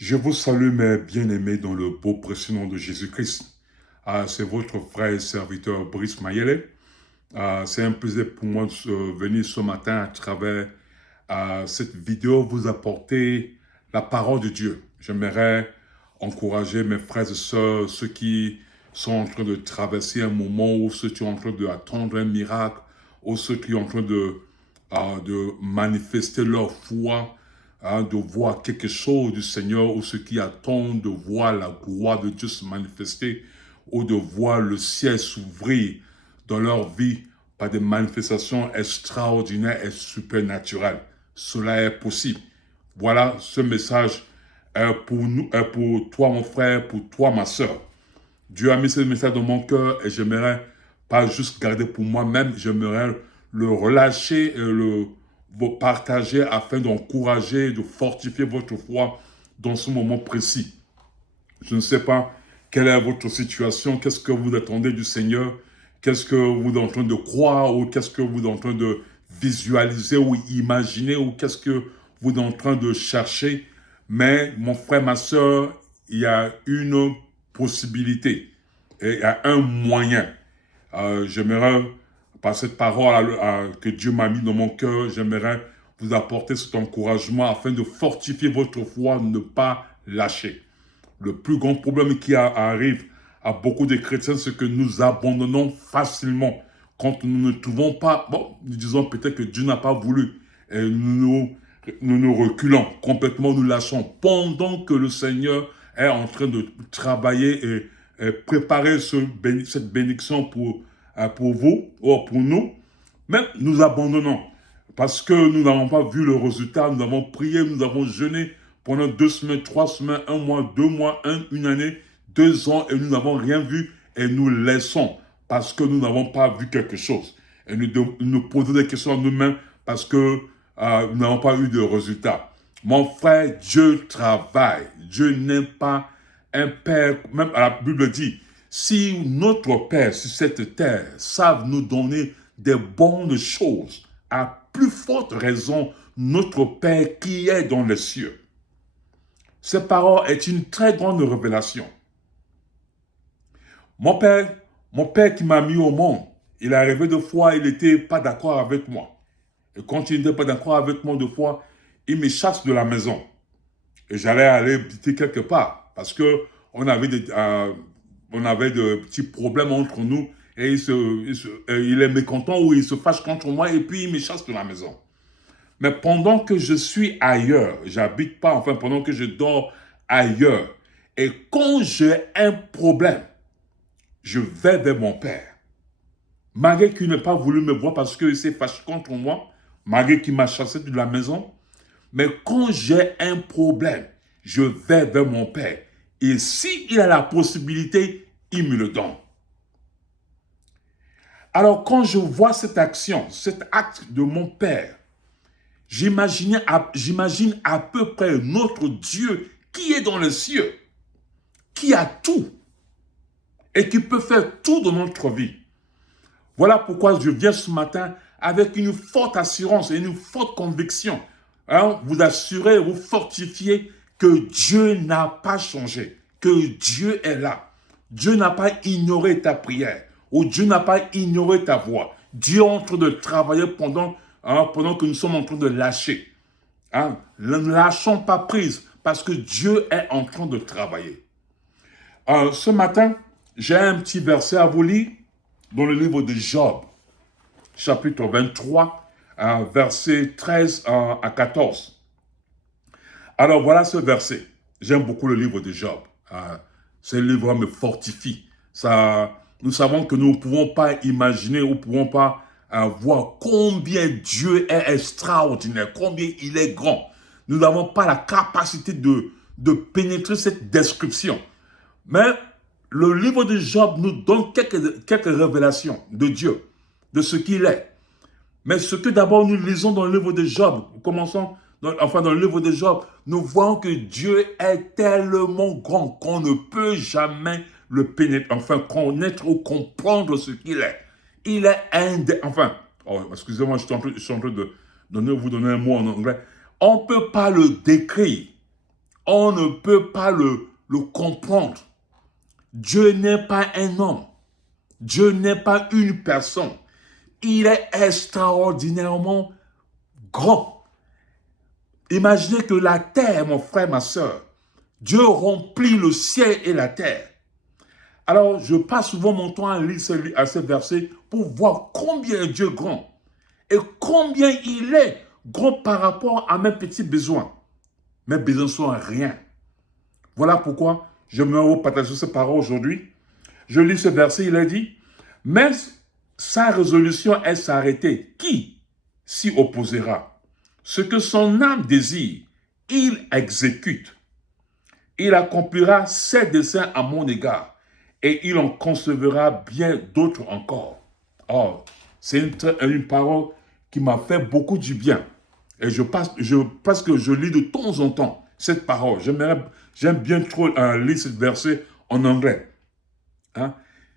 Je vous salue, mes bien-aimés, dans le beau précieux nom de Jésus-Christ. C'est votre frère et serviteur Brice Mayele. C'est un plaisir pour moi de venir ce matin à travers cette vidéo vous apporter la parole de Dieu. J'aimerais encourager mes frères et sœurs, ceux qui sont en train de traverser un moment, ou ceux qui sont en train d'attendre un miracle, ou ceux qui sont en train de manifester leur foi, de voir quelque chose du Seigneur, ou ceux qui attendent de voir la gloire de Dieu se manifester, ou de voir le ciel s'ouvrir dans leur vie par des manifestations extraordinaires et supernaturelles. Cela est possible. Voilà, ce message est pour nous, est pour toi mon frère, pour toi ma soeur. Dieu a mis ce message dans mon cœur et j'aimerais pas juste garder pour moi-même, j'aimerais le relâcher et vous partager afin d'encourager, de fortifier votre foi dans ce moment précis. Je ne sais pas quelle est votre situation, qu'est-ce que vous attendez du Seigneur, qu'est-ce que vous êtes en train de croire, ou qu'est-ce que vous êtes en train de visualiser ou imaginer, ou qu'est-ce que vous êtes en train de chercher. Mais mon frère, ma soeur, il y a une possibilité et il y a un moyen. J'aimerais, par cette parole que Dieu m'a mis dans mon cœur, j'aimerais vous apporter cet encouragement afin de fortifier votre foi, ne pas lâcher. Le plus grand problème qui arrive à beaucoup de chrétiens, c'est que nous abandonnons facilement. Quand nous ne trouvons pas, bon, nous disons peut-être que Dieu n'a pas voulu. Et nous reculons complètement, nous lâchons. Pendant que le Seigneur est en train de travailler et préparer cette bénédiction pour vous, ou pour nous, mais nous abandonnons. Parce que nous n'avons pas vu le résultat, nous avons prié, nous avons jeûné pendant 2 semaines, 3 semaines, 1 mois, 2 mois, une année, 2 ans, et nous n'avons rien vu, et nous laissons parce que nous n'avons pas vu quelque chose. Et nous posons des questions à nous-mêmes parce que nous n'avons pas eu de résultat. Mon frère, Dieu travaille. Dieu n'aime pas un père, même la Bible dit, si notre Père sur cette terre savent nous donner des bonnes choses, à plus forte raison, notre Père qui est dans les cieux. Cette parole est une très grande révélation. Mon père qui m'a mis au monde, il est arrivé deux fois, il n'était pas d'accord avec moi. Et quand il n'était pas d'accord avec moi deux fois, il me chasse de la maison. Et j'allais aller habiter quelque part. Parce que on avait de petits problèmes entre nous. Et il est mécontent ou il se fâche contre moi et puis il me chasse de la maison. Mais pendant que je suis ailleurs, j'habite pas, enfin pendant que je dors ailleurs, et quand j'ai un problème, je vais vers mon père. Malgré qu'il n'a pas voulu me voir parce qu'il s'est fâché contre moi, malgré qu'il m'a chassé de la maison, mais quand j'ai un problème, je vais vers mon père. Et s'il a la possibilité, il me le donne. Alors quand je vois cette action, cet acte de mon père, j'imagine à peu près notre Dieu qui est dans les cieux, qui a tout et qui peut faire tout dans notre vie. Voilà pourquoi je viens ce matin avec une forte assurance et une forte conviction. Vous assurer, vous fortifier que Dieu n'a pas changé, que Dieu est là. Dieu n'a pas ignoré ta prière ou Dieu n'a pas ignoré ta voix. Dieu est en train de travailler pendant que nous sommes en train de lâcher. Ne lâchons pas prise parce que Dieu est en train de travailler. Ce matin, j'ai un petit verset à vous lire dans le livre de Job, chapitre 23, versets 13 à 14. Alors voilà ce verset. J'aime beaucoup le livre de Job. Ce livre me fortifie. Nous savons que nous ne pouvons pas imaginer, ou ne pouvons pas voir combien Dieu est extraordinaire, combien il est grand. Nous n'avons pas la capacité de pénétrer cette description. Mais le livre de Job nous donne quelques révélations de Dieu, de ce qu'il est. Mais ce que d'abord nous lisons dans le livre de Job, commençons dans le livre de Job, nous voyons que Dieu est tellement grand qu'on ne peut jamais le pénétrer, connaître ou comprendre ce qu'il est. Il est excusez-moi, je suis en train de vous donner un mot en anglais. On ne peut pas le décrire. on ne peut pas le comprendre. Dieu n'est pas un homme. Dieu n'est pas une personne. Il est extraordinairement grand. Imaginez que la terre, mon frère, ma soeur, Dieu remplit le ciel et la terre. Alors, je passe souvent mon temps à lire ce verset pour voir combien Dieu est grand et combien il est grand par rapport à mes petits besoins. Mes besoins sont rien. Voilà pourquoi je me vous partager ces paroles aujourd'hui. Je lis ce verset, il a dit, mais sa résolution est s'arrêter. Qui s'y opposera? Ce que son âme désire, il exécute. Il accomplira ses desseins à mon égard et il en concevra bien d'autres encore. Oh, c'est une parole qui m'a fait beaucoup du bien. Et parce que je lis de temps en temps cette parole. J'aime bien trop lire ce verset en anglais. Hein?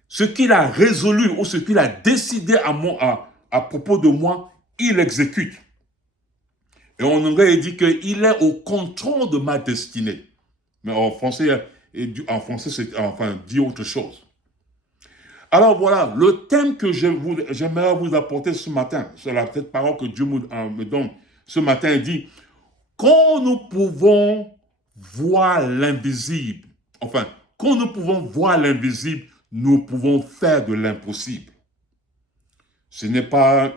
Ce qu'il a résolu ou ce qu'il a décidé à propos de moi, il exécute. Et en anglais, il dit qu'il est au contrôle de ma destinée. Mais en français, c'est enfin dit autre chose. Alors voilà, le thème que j'aimerais vous apporter ce matin, c'est cette parole que Dieu me donne ce matin, il dit, quand nous pouvons voir l'invisible, enfin, quand nous pouvons voir l'invisible, nous pouvons faire de l'impossible. Ce n'est pas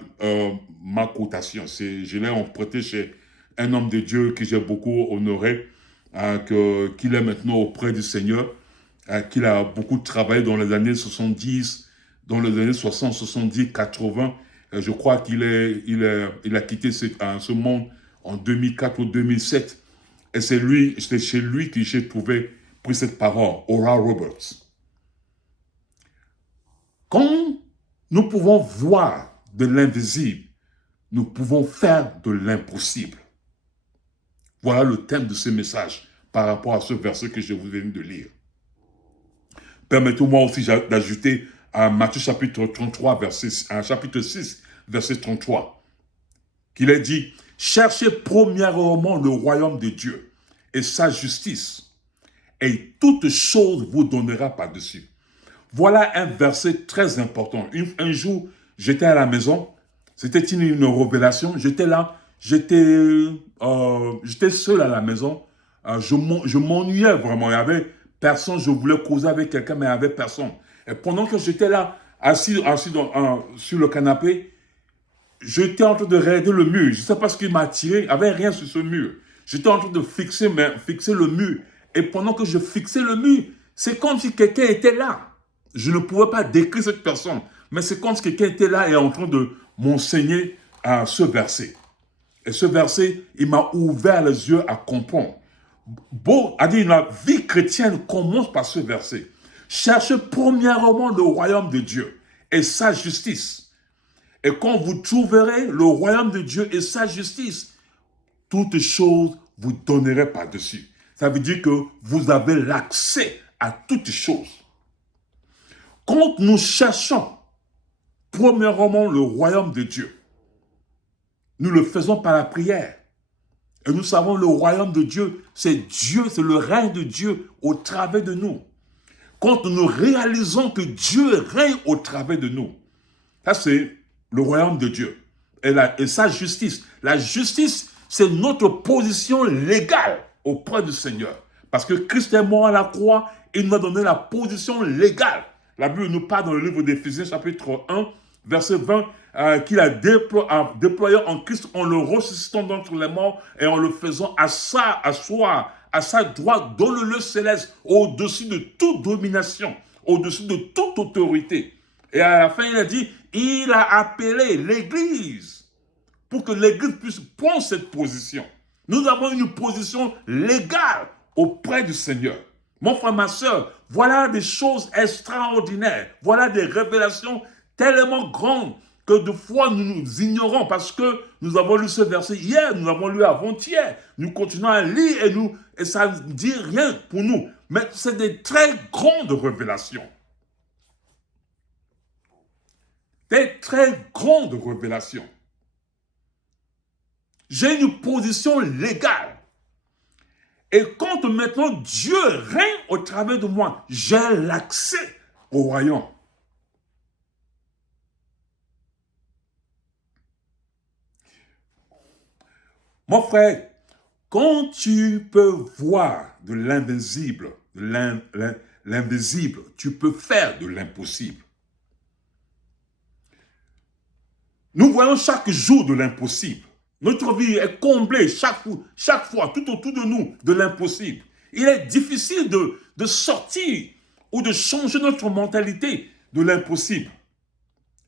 ma cotation, je l'ai emprunté chez un homme de Dieu que j'ai beaucoup honoré, qu'il est maintenant auprès du Seigneur, qu'il a beaucoup travaillé dans les années 70, dans les années 60, 70, 80. Je crois qu'il a quitté ce monde en 2004 ou 2007. Et c'est chez lui que j'ai pris cette parole, Oral Roberts. Quand nous pouvons voir de l'invisible, nous pouvons faire de l'impossible. Voilà le thème de ce message par rapport à ce verset que je vous viens de lire. Permettez-moi aussi d'ajouter à Matthieu chapitre 33, chapitre 6, verset 33, qu'il est dit, « Cherchez premièrement le royaume de Dieu et sa justice, et toute chose vous donnera par-dessus. » Voilà un verset très important. Un jour, j'étais à la maison, c'était une révélation, j'étais là, j'étais seul à la maison, je m'ennuyais vraiment, il y avait personne, je voulais causer avec quelqu'un, mais il n'y avait personne. Et pendant que j'étais là, assis sur le canapé, j'étais en train de regarder le mur. Je ne sais pas ce qui m'a attiré, il n'y avait rien sur ce mur. J'étais en train de fixer le mur. Et pendant que je fixais le mur, c'est comme si quelqu'un était là. Je ne pouvais pas décrire cette personne, mais c'est comme si quelqu'un était là et en train de m'enseigner ce verset. Et ce verset, il m'a ouvert les yeux à comprendre. La vie chrétienne commence par ce verset. Cherchez premièrement le royaume de Dieu et sa justice. Et quand vous trouverez le royaume de Dieu et sa justice, toutes choses vous donnerez par-dessus. Ça veut dire que vous avez l'accès à toutes choses. Quand nous cherchons premièrement le royaume de Dieu, nous le faisons par la prière. Et nous savons le royaume de Dieu, c'est le règne de Dieu au travers de nous. Quand nous réalisons que Dieu règne au travers de nous, ça c'est le royaume de Dieu. Et sa justice. La justice, c'est notre position légale auprès du Seigneur. Parce que Christ est mort à la croix, il nous a donné la position légale. La Bible nous parle dans le livre d'Éphésiens chapitre 1, verset 20, qu'il a déployé en Christ en le ressuscitant d'entre les morts et en le faisant asseoir à sa droite dans le lieu céleste, au-dessus de toute domination, au-dessus de toute autorité. Et à la fin, il a dit, il a appelé l'Église pour que l'Église puisse prendre cette position. Nous avons une position légale auprès du Seigneur. Mon frère, ma soeur, voilà des choses extraordinaires. Voilà des révélations tellement grandes que de fois nous nous ignorons parce que nous avons lu ce verset hier, nous l'avons lu avant-hier. Nous continuons à lire et ça ne dit rien pour nous. Mais c'est des très grandes révélations. Des très grandes révélations. J'ai une position légale. Et quand maintenant Dieu règne au travers de moi, j'ai l'accès au royaume. Mon frère, quand tu peux voir de l'invisible, l'invisible, tu peux faire de l'impossible. Nous voyons chaque jour de l'impossible. Notre vie est comblée chaque fois, tout autour de nous, de l'impossible. Il est difficile de sortir ou de changer notre mentalité de l'impossible.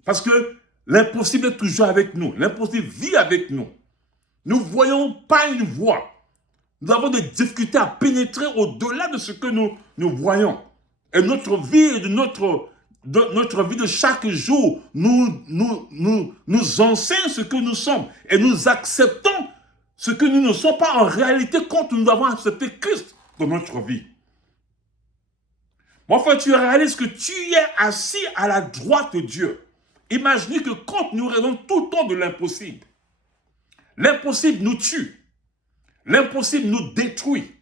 Parce que l'impossible est toujours avec nous. L'impossible vit avec nous. Nous ne voyons pas une voie. Nous avons des difficultés à pénétrer au-delà de ce que nous voyons. Et notre vie, notre vie de chaque jour nous enseigne ce que nous sommes. Et nous acceptons ce que nous ne sommes pas en réalité quand nous avons accepté Christ dans notre vie. Mon frère, tu réalises que tu es assis à la droite de Dieu. Imaginez que quand nous rêvons tout le temps de l'impossible, l'impossible nous tue. L'impossible nous détruit.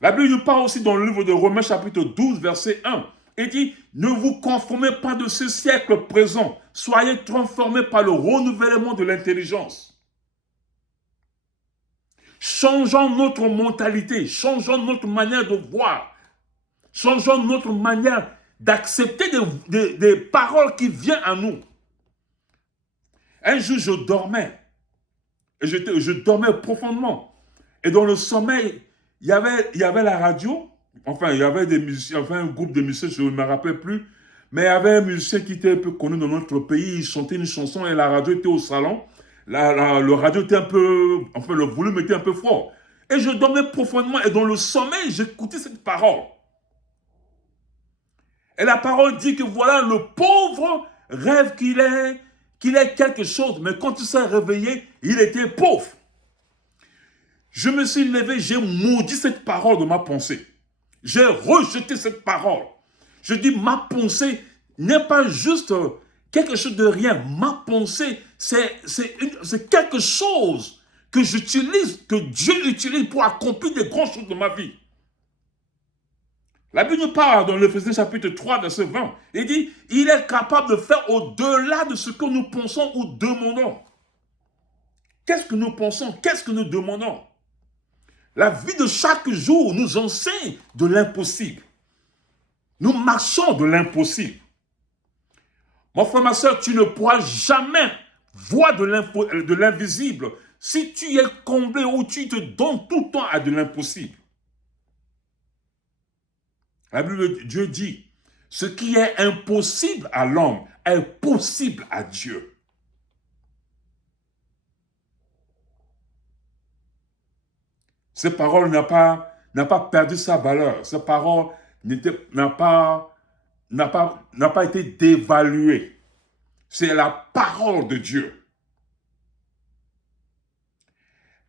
La Bible nous parle aussi dans le livre de Romains chapitre 12, verset 1. Il dit, ne vous conformez pas de ce siècle présent. Soyez transformés par le renouvellement de l'intelligence. Changeons notre mentalité, changeons notre manière de voir, changeons notre manière d'accepter des paroles qui viennent à nous. Un jour, je dormais. Et je dormais profondément. Et dans le sommeil, il y avait la radio. Enfin, il y avait des musiciens, enfin un groupe de musiciens, je ne me rappelle plus. Mais il y avait un musicien qui était un peu connu dans notre pays. Il chantait une chanson et la radio était au salon. Le radio était un peu... Enfin, le volume était un peu fort. Et je dormais profondément. Et dans le sommeil, j'écoutais cette parole. Et la parole dit que voilà, le pauvre rêve qu'il est quelque chose, mais quand il s'est réveillé, il était pauvre. Je me suis levé, j'ai maudit cette parole de ma pensée. J'ai rejeté cette parole. Je dis, ma pensée n'est pas juste quelque chose de rien. Ma pensée, c'est quelque chose que j'utilise, que Dieu utilise pour accomplir des grandes choses de ma vie. La Bible nous parle dans l'Éphésiens chapitre 3, verset 20. Il dit, il est capable de faire au-delà de ce que nous pensons ou demandons. Qu'est-ce que nous pensons? Qu'est-ce que nous demandons? La vie de chaque jour nous enseigne de l'impossible. Nous marchons de l'impossible. Mon frère, ma soeur, tu ne pourras jamais voir de l'invisible si tu es comblé ou tu te donnes tout le temps à de l'impossible. La Bible de Dieu dit, ce qui est impossible à l'homme est possible à Dieu. Cette parole n'a pas perdu sa valeur. Cette parole n'a pas été dévaluée. C'est la parole de Dieu.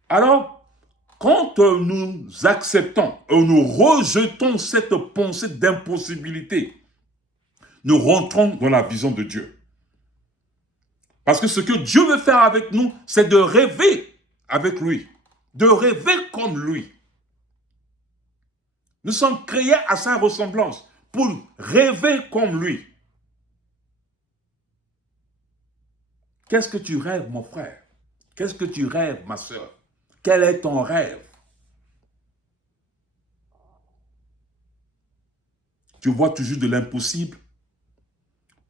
Alors, quand nous acceptons ou nous rejetons cette pensée d'impossibilité, nous rentrons dans la vision de Dieu. Parce que ce que Dieu veut faire avec nous, c'est de rêver avec lui, de rêver comme lui. Nous sommes créés à sa ressemblance pour rêver comme lui. Qu'est-ce que tu rêves, mon frère? Qu'est-ce que tu rêves, ma soeur? Quel est ton rêve? Tu vois toujours de l'impossible.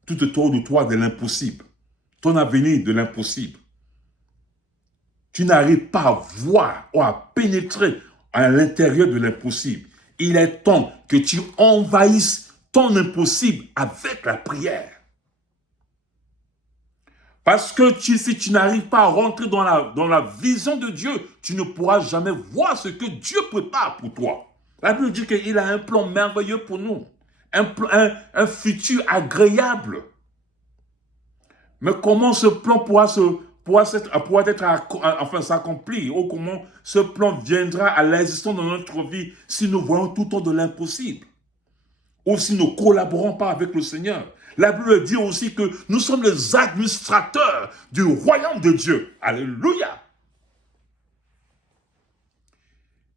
Tout autour de toi de l'impossible. Ton avenir de l'impossible. Tu n'arrives pas à voir ou à pénétrer à l'intérieur de l'impossible. Il est temps que tu envahisses ton impossible avec la prière. Parce que si tu n'arrives pas à rentrer dans la vision de Dieu, tu ne pourras jamais voir ce que Dieu prépare pour toi. La Bible dit qu'il a un plan merveilleux pour nous. Un futur agréable. Mais comment ce plan pourra s'accomplir, ou comment ce plan viendra à l'existence dans notre vie si nous voyons tout le temps de l'impossible, ou si nous ne collaborons pas avec le Seigneur. La Bible dit aussi que nous sommes les administrateurs du royaume de Dieu. Alléluia.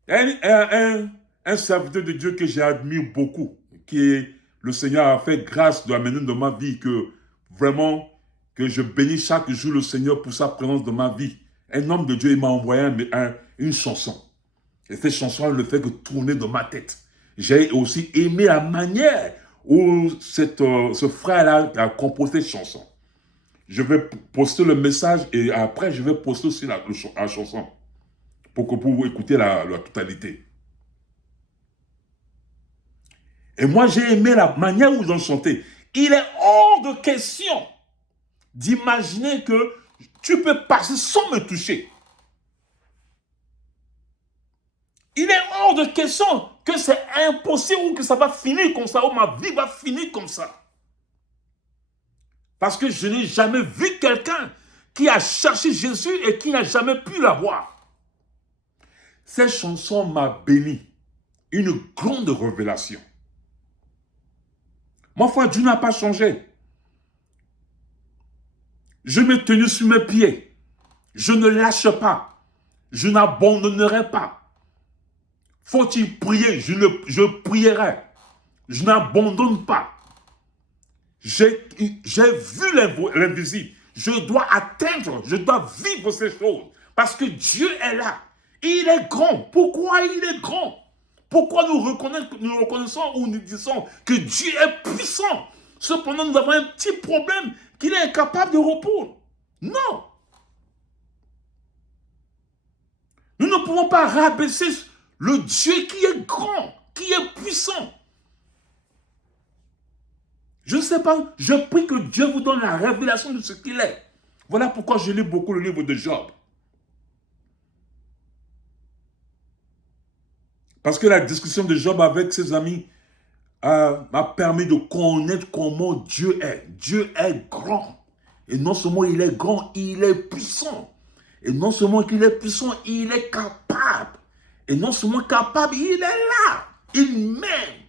Un serviteur de Dieu que j'admire beaucoup, qui est le Seigneur a fait grâce de l'amener dans ma vie, que vraiment, que je bénis chaque jour le Seigneur pour sa présence dans ma vie. Un homme de Dieu, il m'a envoyé une chanson. Et cette chanson, elle ne fait que tourner dans ma tête. J'ai aussi aimé la manière où ce frère-là a composé cette chanson. Je vais poster le message et après, je vais poster aussi la chanson pour que vous écoutez la totalité. Et moi, j'ai aimé la manière où ils ont chanté. Il est hors de question d'imaginer que tu peux passer sans me toucher. Il est hors de question que c'est impossible ou que ça va finir comme ça, ou ma vie va finir comme ça. Parce que je n'ai jamais vu quelqu'un qui a cherché Jésus et qui n'a jamais pu l'avoir. Cette chanson m'a béni. Une grande révélation. Mon frère, Dieu n'a pas changé. Je me tenu sur mes pieds. Je ne lâche pas. Je n'abandonnerai pas. Faut-il prier? Je prierai. Je n'abandonne pas. J'ai vu l'invisible. Je dois atteindre, je dois vivre ces choses. Parce que Dieu est là. Il est grand. Pourquoi il est grand? Pourquoi nous reconnaissons ou nous disons que Dieu est puissant? Cependant, nous avons un petit problème qu'il est incapable de répondre. Non. Nous ne pouvons pas rabaisser le Dieu qui est grand, qui est puissant. Je ne sais pas, je prie que Dieu vous donne la révélation de ce qu'il est. Voilà pourquoi je lis beaucoup le livre de Job. Parce que la discussion de Job avec ses amis m'a permis de connaître comment Dieu est. Dieu est grand. Et non seulement il est grand, il est puissant. Et non seulement qu'il est puissant, il est capable. Et non seulement capable, il est là. Il m'aime.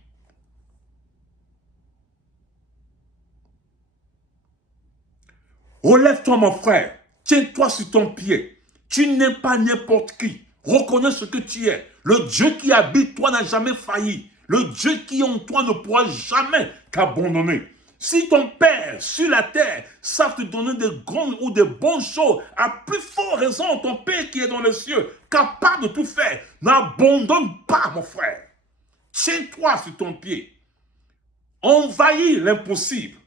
Relève-toi, mon frère. Tiens-toi sur ton pied. Tu n'es pas n'importe qui. Reconnais ce que tu es. Le Dieu qui habite toi n'a jamais failli. Le Dieu qui est en toi ne pourra jamais t'abandonner. Si ton Père sur la terre savent te donner des grandes ou des bonnes choses, à plus forte raison, ton Père qui est dans les cieux, capable de tout faire, n'abandonne pas, mon frère. Tiens-toi sur ton pied. Envahis l'impossible.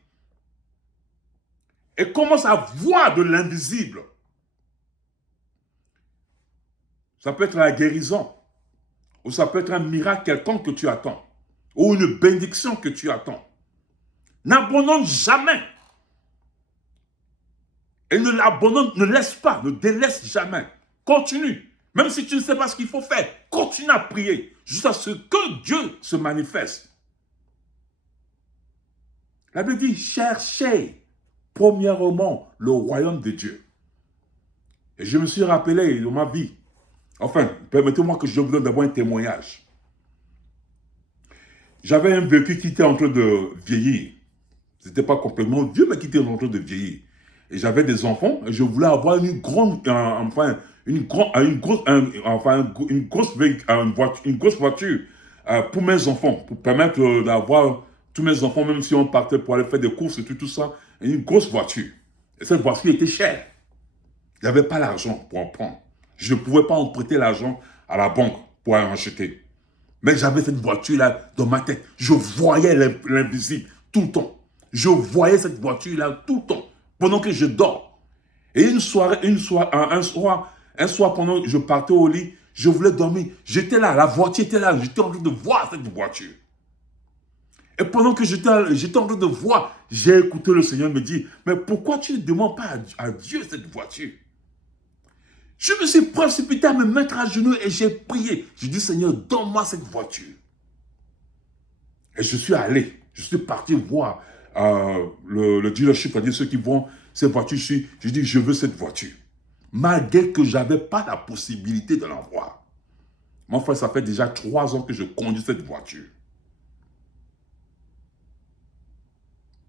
Et commence à voir de l'invisible. Ça peut être la guérison, ou ça peut être un miracle quelconque que tu attends, ou une bénédiction que tu attends. N'abandonne jamais. Et ne l'abandonne, ne laisse pas, ne délaisse jamais. Continue. Même si tu ne sais pas ce qu'il faut faire, continue à prier jusqu'à ce que Dieu se manifeste. La Bible dit, cherchez premièrement le royaume de Dieu. Et je me suis rappelé dans ma vie, enfin, permettez-moi que je vous donne d'abord un témoignage. J'avais un vécu qui était en train de vieillir. Ce n'était pas complètement vieux, mais qui était en train de vieillir. Et j'avais des enfants, et je voulais avoir une grosse voiture pour mes enfants, pour permettre d'avoir tous mes enfants, même si on partait pour aller faire des courses et tout ça, une grosse voiture. Et cette voiture était chère. Il n'y avait pas l'argent pour en prendre. Je ne pouvais pas emprunter l'argent à la banque pour en acheter. Mais j'avais cette voiture-là dans ma tête. Je voyais l'invisible tout le temps. Je voyais cette voiture-là tout le temps, pendant que je dors. Et un soir, pendant que je partais au lit, je voulais dormir. J'étais là, la voiture était là. J'étais en train de voir cette voiture. Et pendant que j'étais en train de voir, j'ai écouté le Seigneur me dire, mais pourquoi tu ne demandes pas à Dieu cette voiture? Je me suis précipité à me mettre à genoux et j'ai prié. J'ai dit, Seigneur, donne-moi cette voiture. Et je suis allé, je suis parti voir le dealership, c'est-à-dire ceux qui vendent cette voiture. J'ai dit, je veux cette voiture. Malgré que je n'avais pas la possibilité de l'avoir. Mon frère, ça fait déjà 3 ans que je conduis cette voiture.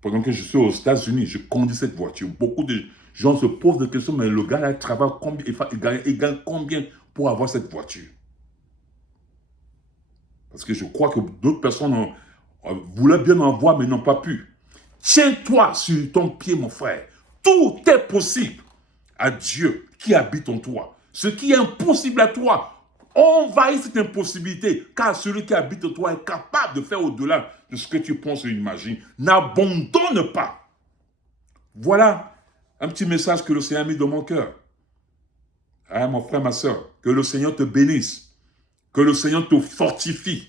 Pendant que je suis aux États-Unis, je conduis cette voiture. Beaucoup de gens se posent des questions, mais le gars là, il travaille combien, il gagne combien pour avoir cette voiture? Parce que je crois que d'autres personnes voulaient bien en voir, mais n'ont pas pu. Tiens-toi sur ton pied, mon frère. Tout est possible à Dieu qui habite en toi. Ce qui est impossible à toi, envahis cette impossibilité, car celui qui habite en toi est capable de faire au-delà de ce que tu penses et imagines. N'abandonne pas. Voilà un petit message que le Seigneur a mis dans mon cœur. Ah, mon frère, ma soeur, que le Seigneur te bénisse, que le Seigneur te fortifie,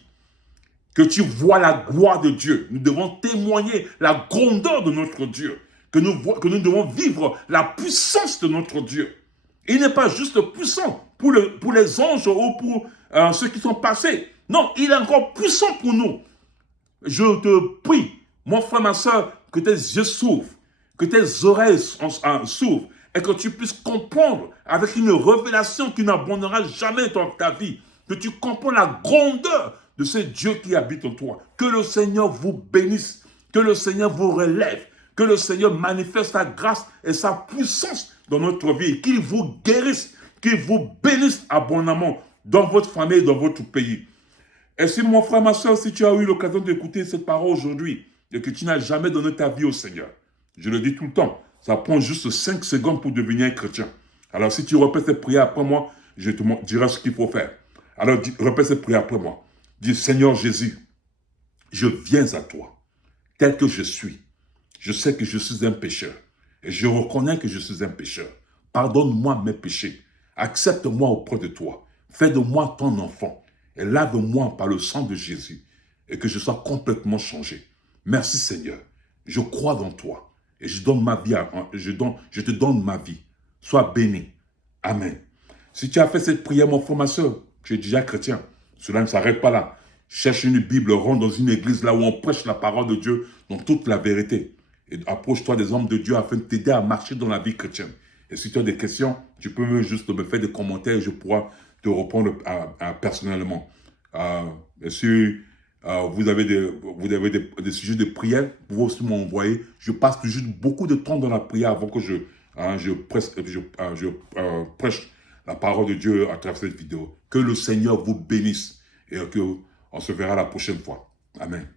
que tu vois la gloire de Dieu. Nous devons témoigner la grandeur de notre Dieu, que nous devons vivre la puissance de notre Dieu. Il n'est pas juste puissant pour les anges ou pour ceux qui sont passés. Non, il est encore puissant pour nous. Je te prie, mon frère, ma soeur, que tes yeux s'ouvrent, que tes oreilles s'ouvrent et que tu puisses comprendre avec une révélation qui n'abandonnera jamais dans ta vie, que tu comprennes la grandeur de ce Dieu qui habite en toi. Que le Seigneur vous bénisse, que le Seigneur vous relève, que le Seigneur manifeste sa grâce et sa puissance dans notre vie, qu'il vous guérisse, qu'il vous bénisse abondamment dans votre famille, dans votre pays. Et si mon frère, ma soeur, si tu as eu l'occasion d'écouter cette parole aujourd'hui et que tu n'as jamais donné ta vie au Seigneur, je le dis tout le temps, ça prend juste 5 secondes pour devenir un chrétien. Alors si tu répètes cette prière après moi, je te dirai ce qu'il faut faire. Alors répète cette prière après moi. Dis, Seigneur Jésus, je viens à toi, tel que je suis. Je sais que je suis un pécheur et je reconnais que je suis un pécheur. Pardonne-moi mes péchés. Accepte-moi auprès de toi. Fais de moi ton enfant et lave-moi par le sang de Jésus et que je sois complètement changé. Merci Seigneur. Je crois dans toi et je donne ma vie je te donne ma vie. Sois béni. Amen. Si tu as fait cette prière, mon frère, ma soeur, tu es déjà chrétien. Cela ne s'arrête pas là. Cherche une Bible, rentre dans une église là où on prêche la parole de Dieu dans toute la vérité. Et approche-toi des hommes de Dieu afin de t'aider à marcher dans la vie chrétienne. Et si tu as des questions, tu peux juste me faire des commentaires et je pourrai te répondre personnellement. Et si vous avez des sujets de prière, vous pouvez aussi m'envoyer. Je passe toujours beaucoup de temps dans la prière avant que je prêche la parole de Dieu à travers cette vidéo. Que le Seigneur vous bénisse et qu'on se verra la prochaine fois. Amen.